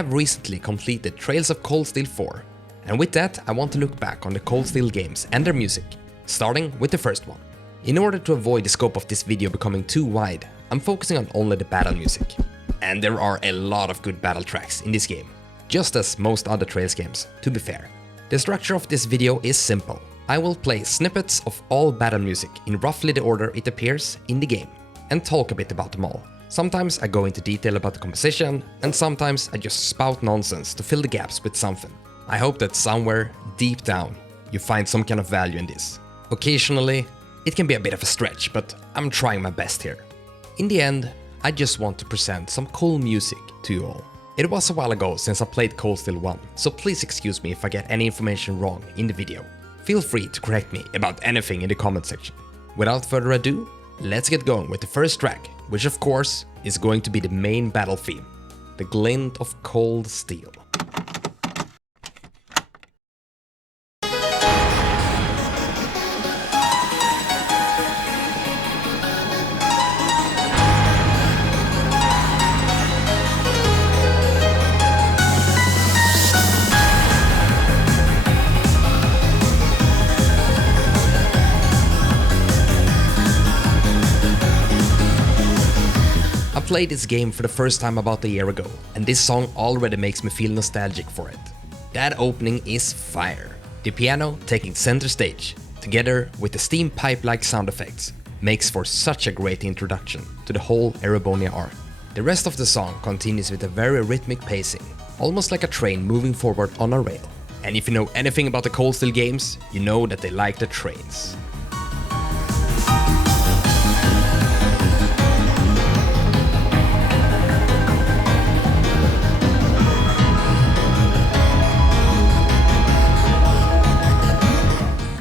have recently completed Trails of Cold Steel 4, and with that I want to look back on the Cold Steel games and their music, starting with the first one. In order to avoid the scope of this video becoming too wide, I'm focusing on only the battle music. And there are a lot of good battle tracks in this game, just as most other Trails games, to be fair. The structure of this video is simple. I will play snippets of all battle music in roughly the order it appears in the game, and talk a bit about them all. Sometimes I go into detail about the composition, and sometimes I just spout nonsense to fill the gaps with something. I hope that somewhere, deep down, you find some kind of value in this. Occasionally, it can be a bit of a stretch, but I'm trying my best here. In the end, I just want to present some cool music to you all. It was a while ago since I played Cold Steel 1, so please excuse me if I get any information wrong in the video. Feel free to correct me about anything in the comment section. Without further ado, let's get going with the first track, which of course is going to be the main battle theme, the Glint of Cold Steel. I played this game for the first time about a year ago, and this song already makes me feel nostalgic for it. That opening is fire. The piano taking center stage, together with the steam pipe-like sound effects, makes for such a great introduction to the whole Erebonia arc. The rest of the song continues with a very rhythmic pacing, almost like a train moving forward on a rail. And if you know anything about the Cold Steel games, you know that they like the trains.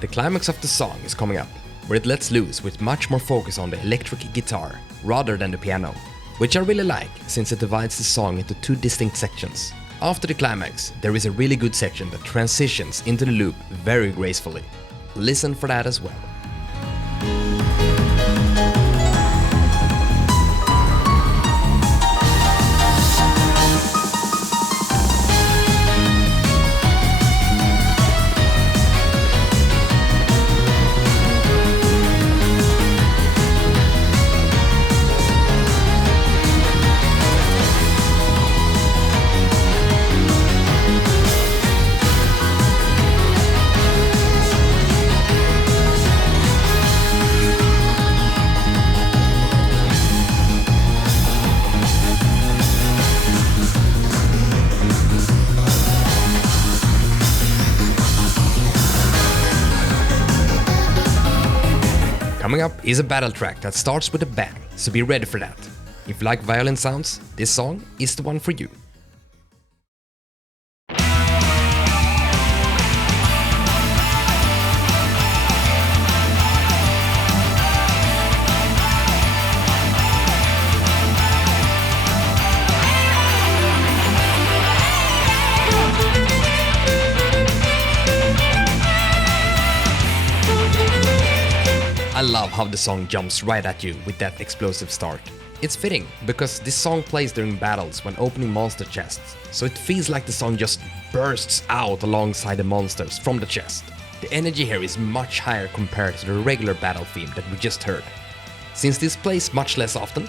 The climax of the song is coming up, where it lets loose with much more focus on the electric guitar rather than the piano, which I really like since it divides the song into two distinct sections. After the climax, there is a really good section that transitions into the loop very gracefully. Listen for that as well. Coming up is a battle track that starts with a bang, so be ready for that. If you like violin sounds, this song is the one for you. I love how the song jumps right at you with that explosive start. It's fitting, because this song plays during battles when opening monster chests, so it feels like the song just bursts out alongside the monsters from the chest. The energy here is much higher compared to the regular battle theme that we just heard. Since this plays much less often,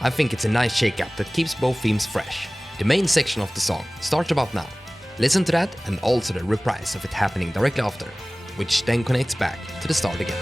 I think it's a nice shake-up that keeps both themes fresh. The main section of the song starts about now. Listen to that and also the reprise of it happening directly after, which then connects back to the start again.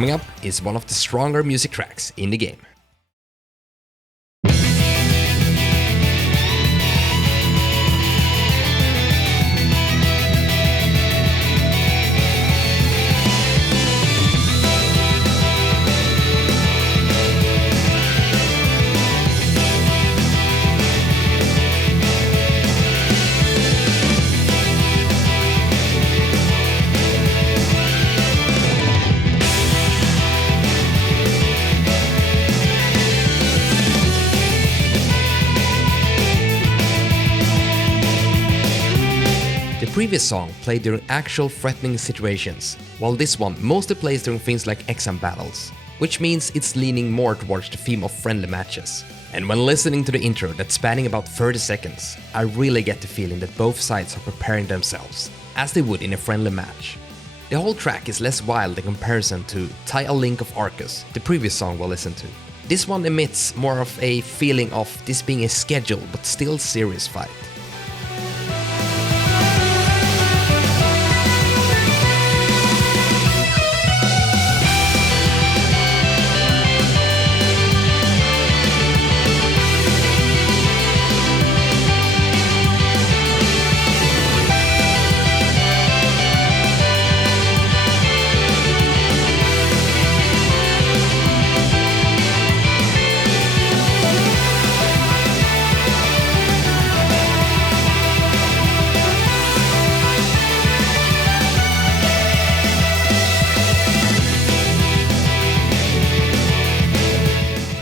Coming up is one of the stronger music tracks in the game. previous song played during actual threatening situations, while this one mostly plays during things like exam battles, which means it's leaning more towards the theme of friendly matches. And when listening to the intro that's spanning about 30 seconds, I really get the feeling that both sides are preparing themselves, as they would in a friendly match. The whole track is less wild in comparison to Tie a Link of ARCUS, the previous song we'll listen to. This one emits more of a feeling of this being a scheduled but still serious fight.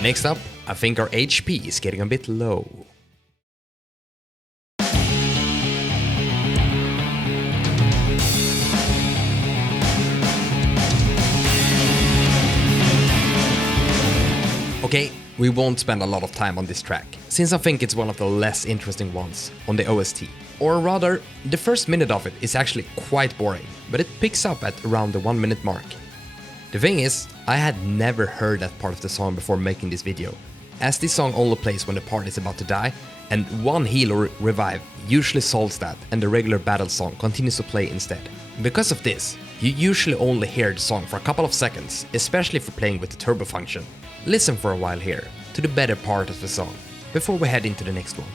Next up, I think our HP is getting a bit low. Okay, we won't spend a lot of time on this track, since I think it's one of the less interesting ones on the OST. Or rather, the first minute of it is actually quite boring, but it picks up at around the 1 minute mark. The thing is, I had never heard that part of the song before making this video, as this song only plays when the party is about to die, and one heal or revive usually solves that and the regular battle song continues to play instead. Because of this, you usually only hear the song for a couple of seconds, especially if you're playing with the turbo function. Listen for a while here, to the better part of the song, before we head into the next one.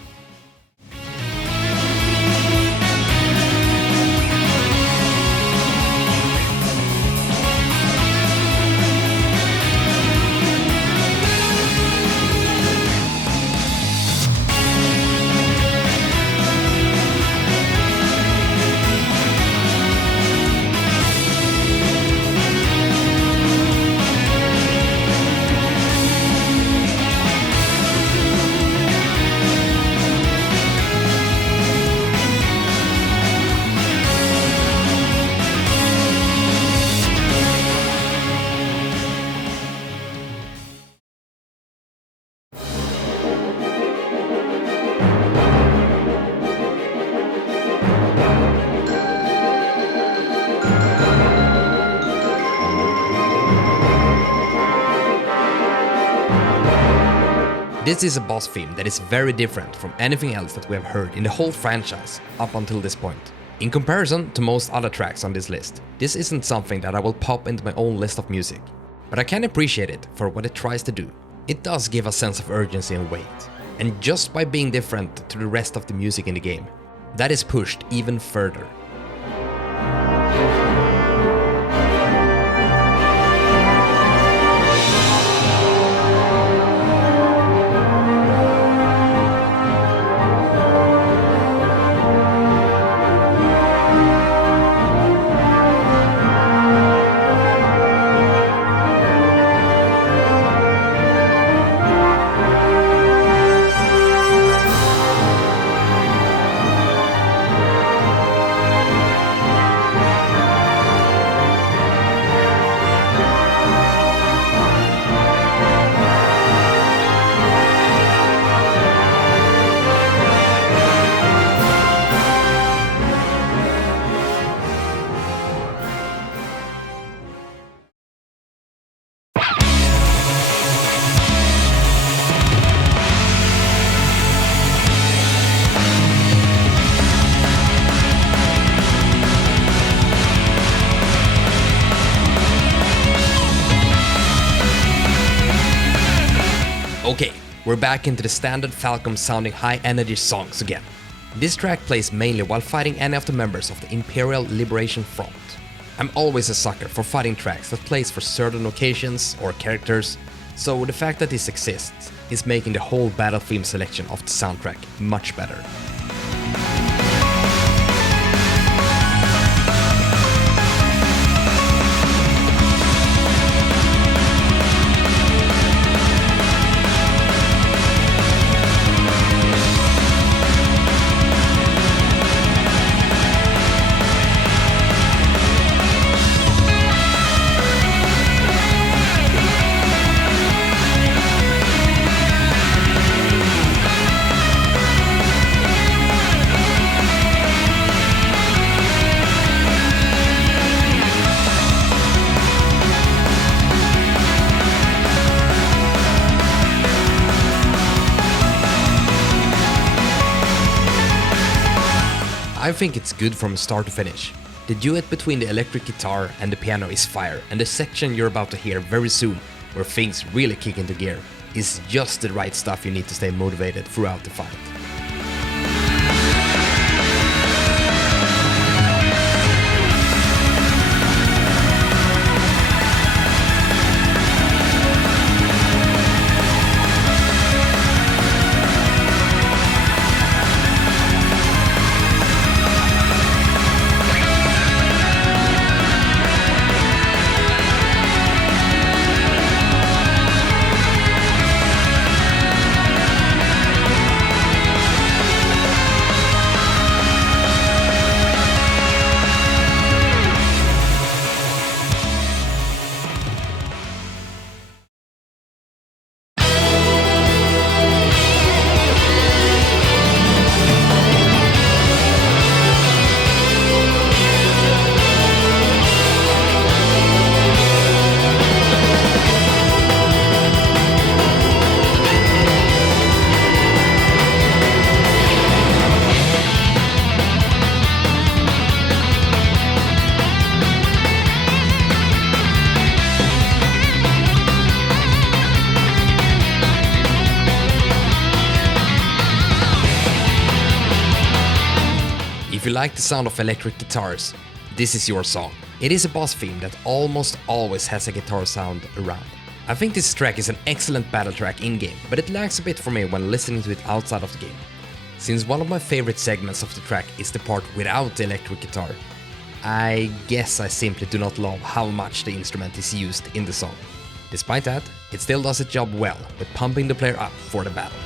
This is a boss theme that is very different from anything else that we have heard in the whole franchise up until this point. In comparison to most other tracks on this list, this isn't something that I will pop into my own list of music, but I can appreciate it for what it tries to do. It does give a sense of urgency and weight, and just by being different to the rest of the music in the game, that is pushed even further. Okay, we're back into the standard Falcom sounding high energy songs again. This track plays mainly while fighting any of the members of the Imperial Liberation Front. I'm always a sucker for fighting tracks that plays for certain occasions or characters, so the fact that this exists is making the whole battle theme selection of the soundtrack much better. I think it's good from start to finish. The duet between the electric guitar and the piano is fire, and the section you're about to hear very soon, where things really kick into gear, is just the right stuff you need to stay motivated throughout the fight. If you like the sound of electric guitars, this is your song. It is a boss theme that almost always has a guitar sound around. I think this track is an excellent battle track in-game, but it lags a bit for me when listening to it outside of the game. Since one of my favorite segments of the track is the part without the electric guitar, I guess I simply do not love how much the instrument is used in the song. Despite that, it still does its job well with pumping the player up for the battle.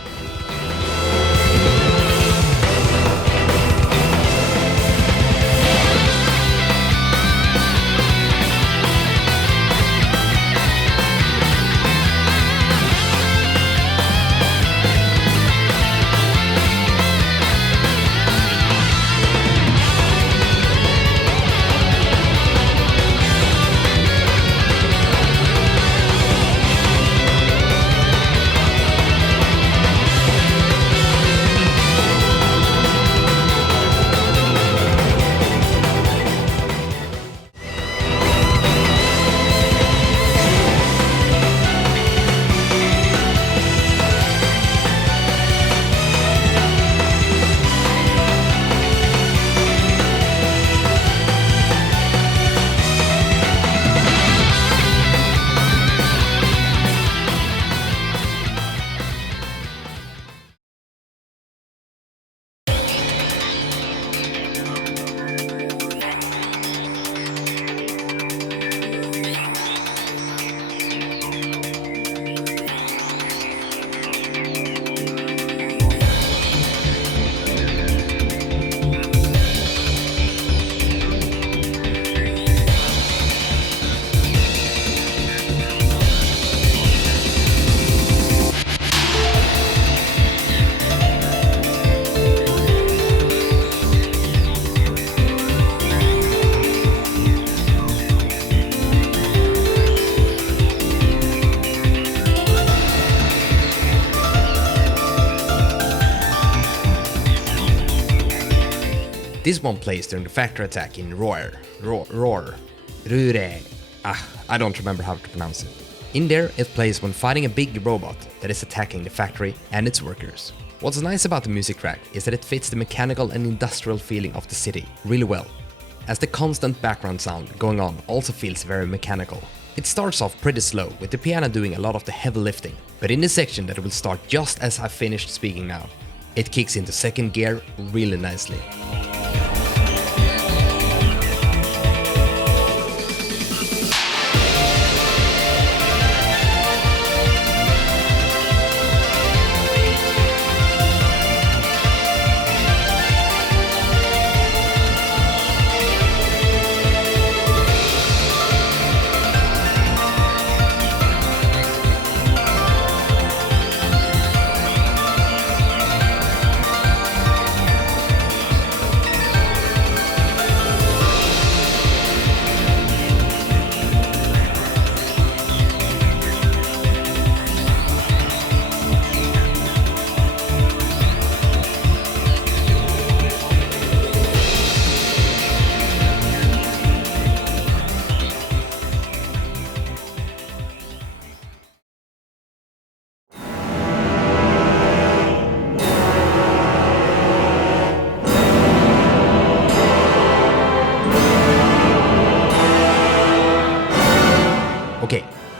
This one plays during the factory attack in Rure. I don't remember how to pronounce it. In there, it plays when fighting a big robot that is attacking the factory and its workers. What's nice about the music track is that it fits the mechanical and industrial feeling of the city really well, as the constant background sound going on also feels very mechanical. It starts off pretty slow, with the piano doing a lot of the heavy lifting, but in the section that will start just as I finished speaking now, it kicks into second gear really nicely.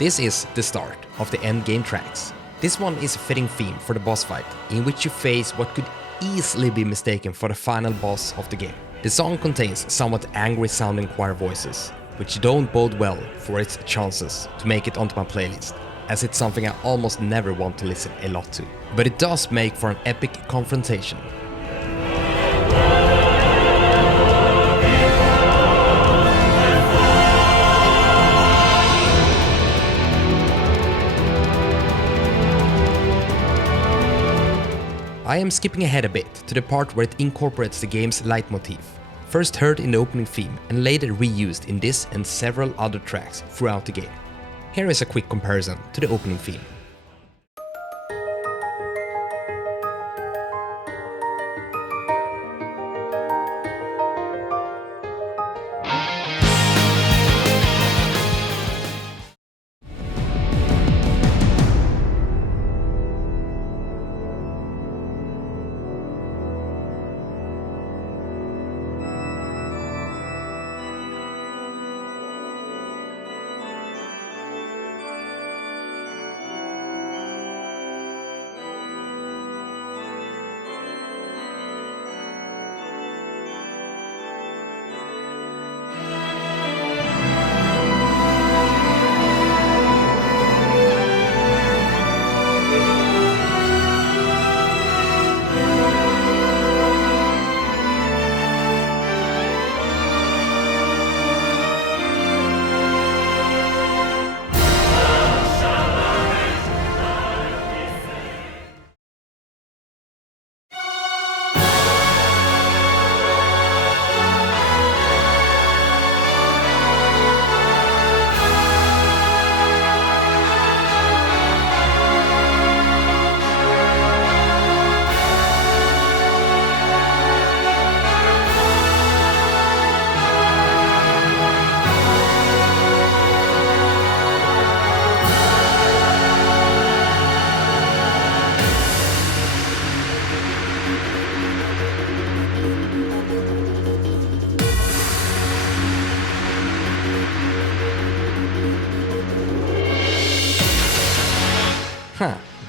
This is the start of the endgame tracks. This one is a fitting theme for the boss fight, in which you face what could easily be mistaken for the final boss of the game. The song contains somewhat angry sounding choir voices, which don't bode well for its chances to make it onto my playlist, as it's something I almost never want to listen a lot to. But it does make for an epic confrontation. I am skipping ahead a bit to the part where it incorporates the game's leitmotif, first heard in the opening theme and later reused in this and several other tracks throughout the game. Here is a quick comparison to the opening theme.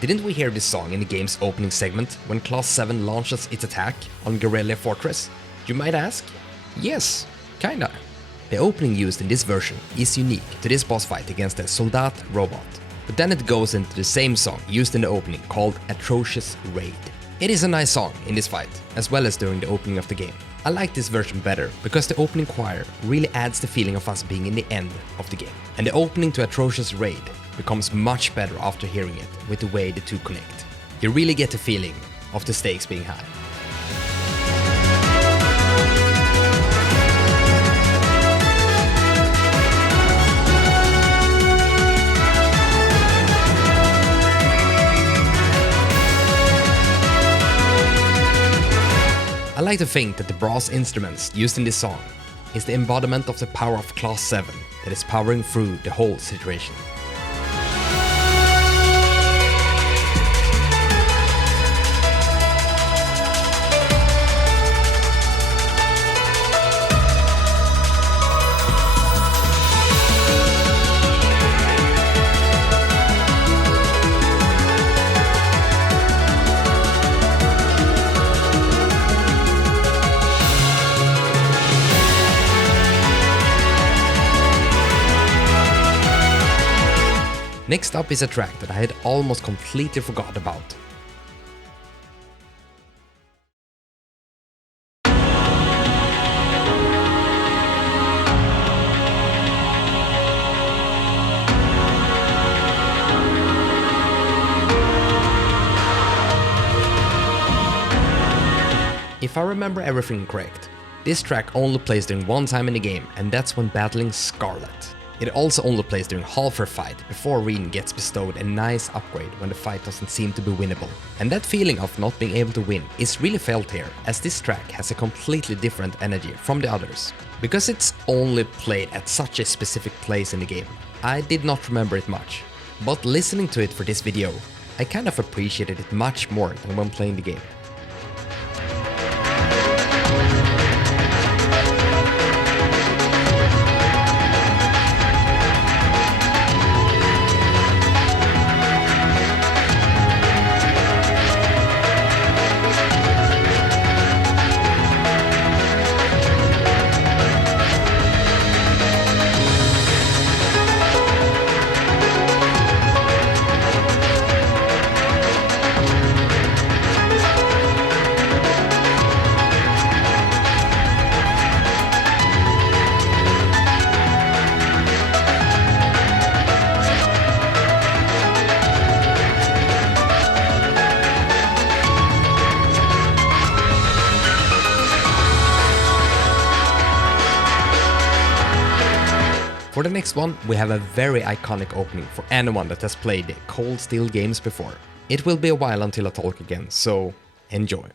Didn't we hear this song in the game's opening segment when Class 7 launches its attack on Guerrilla Fortress? You might ask? Yes, kinda. The opening used in this version is unique to this boss fight against the Soldat robot, but then it goes into the same song used in the opening called Atrocious Raid. It is a nice song in this fight, as well as during the opening of the game. I like this version better because the opening choir really adds the feeling of us being in the end of the game, and the opening to Atrocious Raid becomes much better after hearing it with the way the two connect. You really get the feeling of the stakes being high. I like to think that the brass instruments used in this song is the embodiment of the power of Class 7 that is powering through the whole situation. Next up is a track that I had almost completely forgot about. If I remember everything correct, this track only plays during one time in the game, and that's when battling Scarlet. It also only plays during half her fight before Reen gets bestowed a nice upgrade when the fight doesn't seem to be winnable. And that feeling of not being able to win is really felt here, as this track has a completely different energy from the others. Because it's only played at such a specific place in the game, I did not remember it much. But listening to it for this video, I kind of appreciated it much more than when playing the game. For the next one, we have a very iconic opening for anyone that has played the Cold Steel games before. It will be a while until I talk again, so enjoy.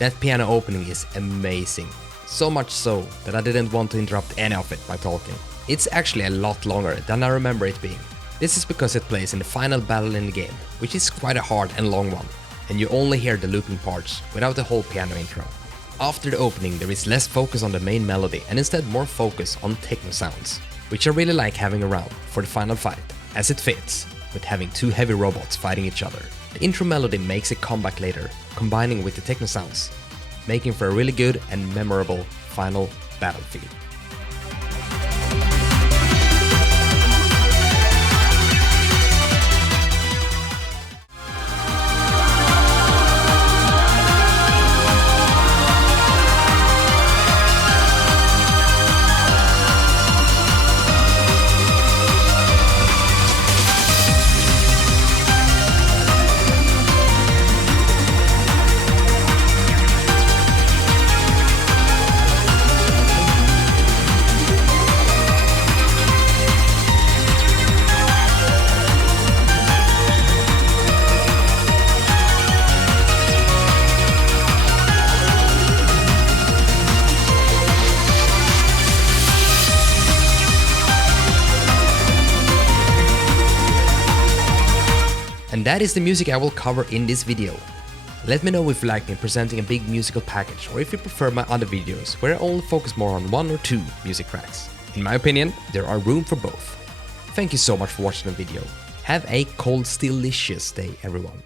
That piano opening is amazing. So much so that I didn't want to interrupt any of it by talking. It's actually a lot longer than I remember it being. This is because it plays in the final battle in the game, which is quite a hard and long one, and you only hear the looping parts without the whole piano intro. After the opening there is less focus on the main melody and instead more focus on techno sounds, which I really like having around for the final fight, as it fits with having two heavy robots fighting each other. The intro melody makes a comeback later, combining with the techno sounds, making for a really good and memorable final battlefield. And that is the music I will cover in this video. Let me know if you like me presenting a big musical package or if you prefer my other videos where I only focus more on one or two music tracks. In my opinion, there are room for both. Thank you so much for watching the video. Have a cold, delicious day, everyone.